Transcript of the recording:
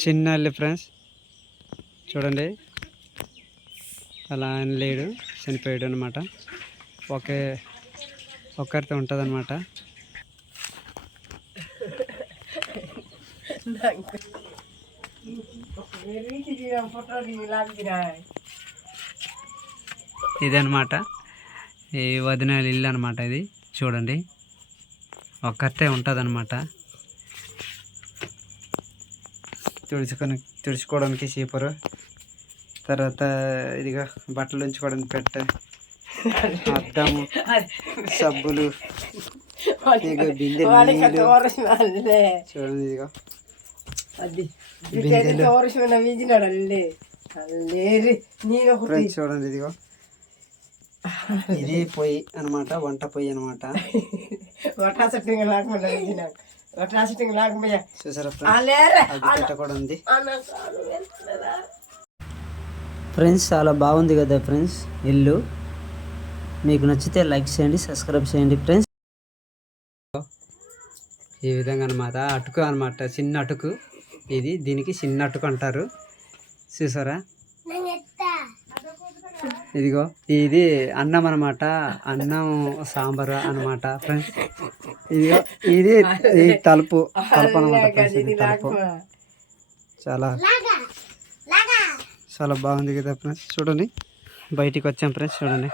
చిన్న అల్లి ఫ్రెండ్స్. చూడండి. అలా ఆయన లేడు చనిపోయాడు అనమాట ఒకే ఒక్కరితో ఉంటుంది అనమాట ఇదనమాట ఈ వదిన ఇల్లు అనమాట ఇది. చూడండి. ఒక్కరితే ఉంటుంది అనమాట తుడుచుకొని తుడుచుకోవడానికి చీపరు తర్వాత ఇదిగా బట్టలు ఉంచుకోవడానికి పెట్టె. అద్దము సబ్బులు చూడండి ఇదిగో. చూడండి ఇదిగో. ఇది పొయ్యి అన్నమాట వంట పొయ్యి అనమాట వటా చూసారా ఫ్రెండ్స్ కూడా ఉంది. ఫ్రెండ్స్ చాలా బాగుంది కదా ఫ్రెండ్స్? ఇల్లు. మీకు నచ్చితే లైక్ చేయండి సబ్స్క్రైబ్ చేయండి ఫ్రెండ్స్. ఈ విధంగా అనమాట అటుకు అనమాట చిన్న అటుకు. ఇది దీనికి చిన్న అటుకు అంటారు. చూసారా? ఇదిగో ఇది అన్నం అనమాట అన్నం సాంబార్ అనమాట ఫ్రెండ్స్ ఇదిగో ఇది ఈ తలుపు తలుపు అనమాట ఫ్రెండ్స్ ఇది తలుపు. చాలా చాలా బాగుంది కదా ఫ్రెండ్స్ చూడండి. బయటికి వచ్చాం ఫ్రెండ్స్ చూడండి.